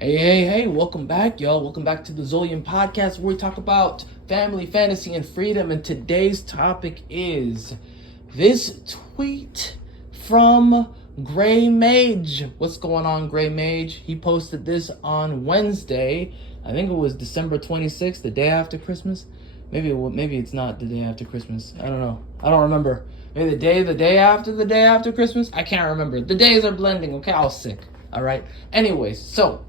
Hey, welcome back, y'all. Welcome back to the Zolian Podcast, where we talk about family, fantasy, and freedom. And today's topic is this tweet from Gray Mage. What's going on, Gray Mage? He posted this on Wednesday. I think it was December 26th, the day after Christmas. Maybe it's not the day after Christmas. I don't know. I don't remember. Maybe the day after Christmas? I can't remember. The days are blending, okay? I was sick, all right? Anyways, so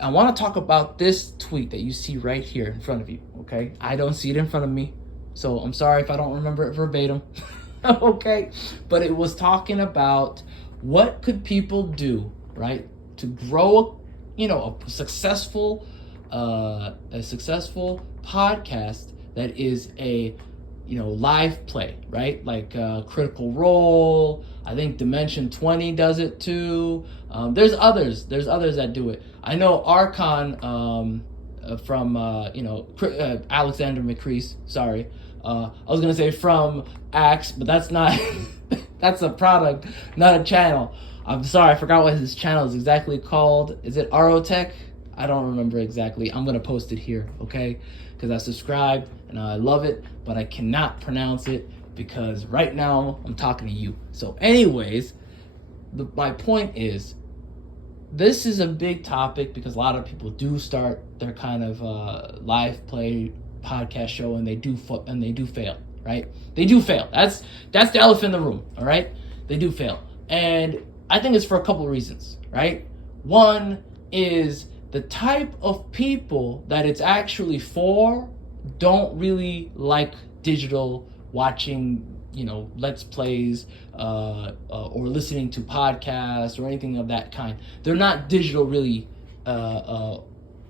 I want to talk about this tweet that you see right here in front of you, okay? I don't see it in front of me, so I'm sorry if I don't remember it verbatim, okay? But it was talking about what could people do, right, to grow, a successful podcast that is a live play, right? Like Critical Role. I think Dimension 20 does it too. There's others that do it. I know Archon from Alexander McCrease. Sorry, I was gonna say from Axe, but that's not. That's a product, not a channel. I'm sorry, I forgot what his channel is exactly called. Is it Arotech? I don't remember exactly. I'm gonna post it here, okay? Because I subscribed and I love it, but I cannot pronounce it because right now I'm talking to you. So anyways, my point is, this is a big topic because a lot of people do start their kind of live play podcast show and they do fail, right? They do fail. That's the elephant in the room, all right? They do fail. And I think it's for a couple of reasons, right? One is the type of people that it's actually for don't really like digital watching, let's plays or listening to podcasts or anything of that kind. They're not digital really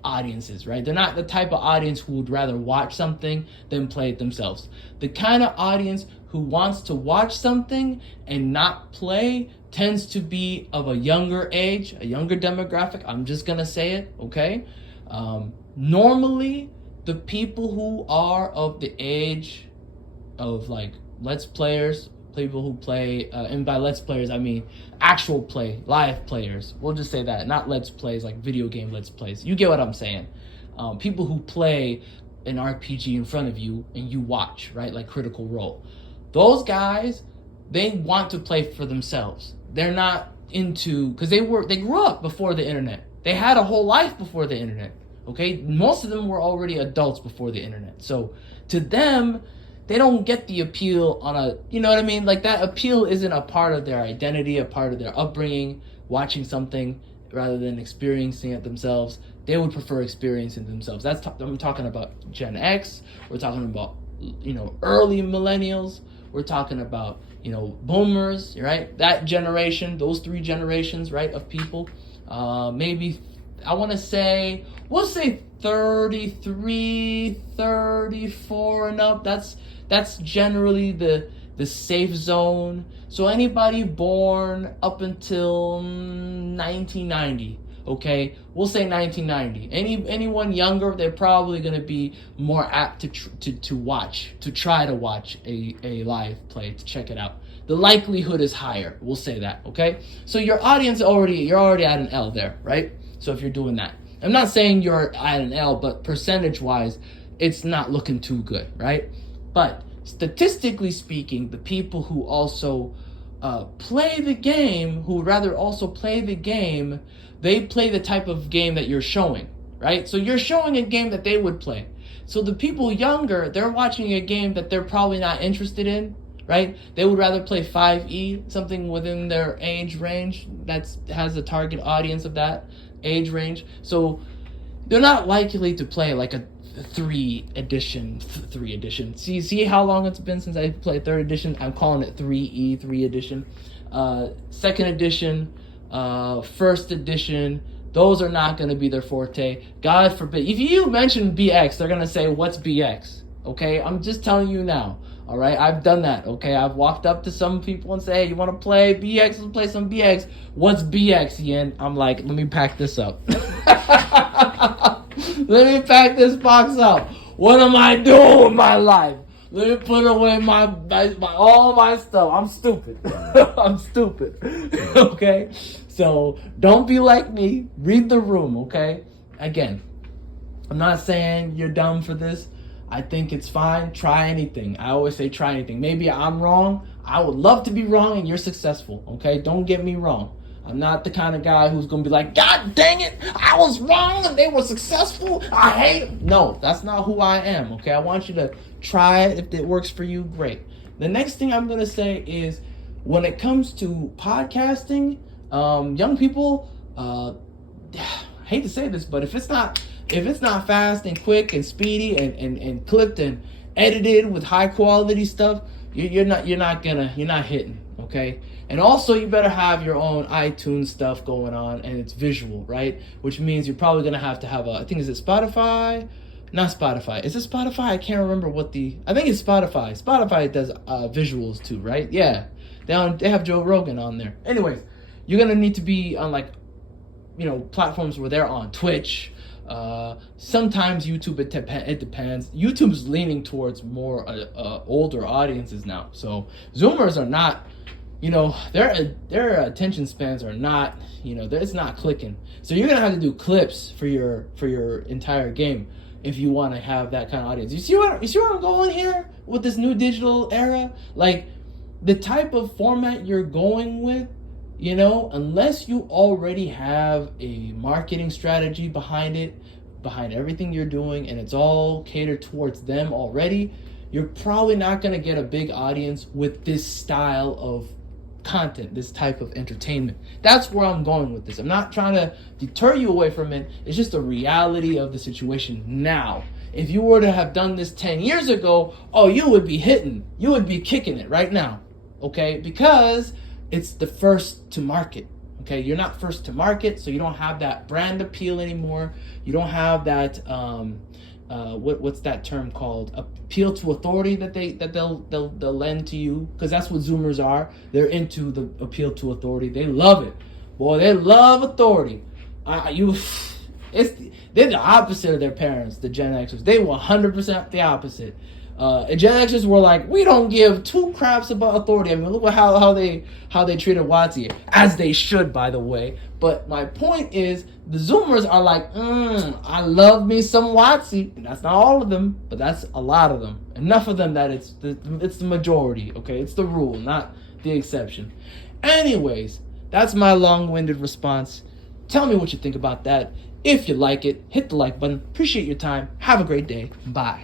audiences, right? They're not the type of audience who would rather watch something than play it themselves. The kind of audience who wants to watch something and not play tends to be of a younger age, a younger demographic. I'm just gonna say it, okay? Normally, the people who are of the age of like Let's Players, people who play, and by Let's Players I mean actual play, live players. We'll just say that, not Let's Plays like video game Let's Plays. You get what I'm saying? People who play an RPG in front of you and you watch, right? Like Critical Role. Those guys, they want to play for themselves. They're not into, because they grew up before the internet. They had a whole life before the internet. Okay, most of them were already adults before the internet. So to them, they don't get the appeal on a, you know what I mean? Like that appeal isn't a part of their identity, a part of their upbringing, watching something rather than experiencing it themselves. They would prefer experiencing it themselves. I'm talking about Gen X. We're talking about, early millennials. We're talking about, boomers, right? That generation, those three generations, right, of people. Maybe, we'll say 33, 34 and up. That's generally the safe zone. So anybody born up until 1990, okay? We'll say 1990. Anyone younger, they're probably going to be more apt to try to watch a live play, to check it out. The likelihood is higher. We'll say that, okay? So your audience you're already at an L there, right? So if you're doing that, I'm not saying you're at an L, but percentage-wise, it's not looking too good, right? But statistically speaking, the people who also play the game, who would rather also play the game, they play the type of game that you're showing, right? So you're showing a game that they would play. So the people younger, they're watching a game that they're probably not interested in, right? They would rather play 5e, something within their age range that has a target audience of that age range. So they're not likely to play like a 3 edition. See how long it's been since I played 3rd edition? I'm calling it 3E, 3 edition. 2nd edition, 1st edition, those are not going to be their forte. God forbid. If you mention BX, they're going to say, what's BX? Okay, I'm just telling you now. All right, I've done that. Okay, I've walked up to some people and say, hey, you want to play BX? Let's play some BX. What's BX, Ian? I'm like, let me pack this up. Let me pack this box up. What am I doing with my life? Let me put away all my stuff. I'm stupid. I'm stupid. Okay? So don't be like me. Read the room, okay? Again, I'm not saying you're dumb for this. I think it's fine. Try anything. I always say try anything. Maybe I'm wrong. I would love to be wrong and you're successful, okay? Don't get me wrong. I'm not the kind of guy who's going to be like, God dang it, I was wrong and they were successful. I hate them. No, that's not who I am, okay? I want you to try it. If it works for you, great. The next thing I'm going to say is when it comes to podcasting, young people, I hate to say this, but if it's not fast and quick and speedy and clipped and edited with high quality stuff, you're not hitting, okay? And also you better have your own iTunes stuff going on and it's visual, right? Which means you're probably gonna have I think, is it Spotify? Not Spotify. Is it Spotify? I can't remember I think it's Spotify. Spotify does visuals too, right? Yeah. They have Joe Rogan on there. Anyways, you're gonna need to be on platforms where they're on Twitch. Sometimes YouTube, it depends. YouTube's leaning towards more older audiences now. So Zoomers are not, their attention spans are not, it's not clicking. So you're gonna have to do clips for your entire game if you want to have that kind of audience. You see where I'm going here with this new digital era? Like the type of format you're going with, unless you already have a marketing strategy behind everything you're doing, and it's all catered towards them already, you're probably not going to get a big audience with this style of content, this type of entertainment. That's where I'm going with this. I'm not trying to deter you away from it. It's just the reality of the situation now. If you were to have done this 10 years ago, you would be kicking it right now, okay? Because it's the first to market. Okay, you're not first to market, so you don't have that brand appeal anymore. You don't have that what's that term called? Appeal to authority that they'll lend to you, because that's what Zoomers are. They're into the appeal to authority. They love it, boy. They love authority. They're the opposite of their parents, the Gen Xers. They were 100% the opposite. And Gen Xers were like, we don't give two craps about authority. I mean, look at how they treated WOTC, as they should, by the way. But my point is, the Zoomers are like, I love me some WOTC. And that's not all of them, but that's a lot of them. Enough of them that it's the majority, okay? It's the rule, not the exception. Anyways, that's my long-winded response. Tell me what you think about that. If you like it, hit the like button. Appreciate your time. Have a great day. Bye.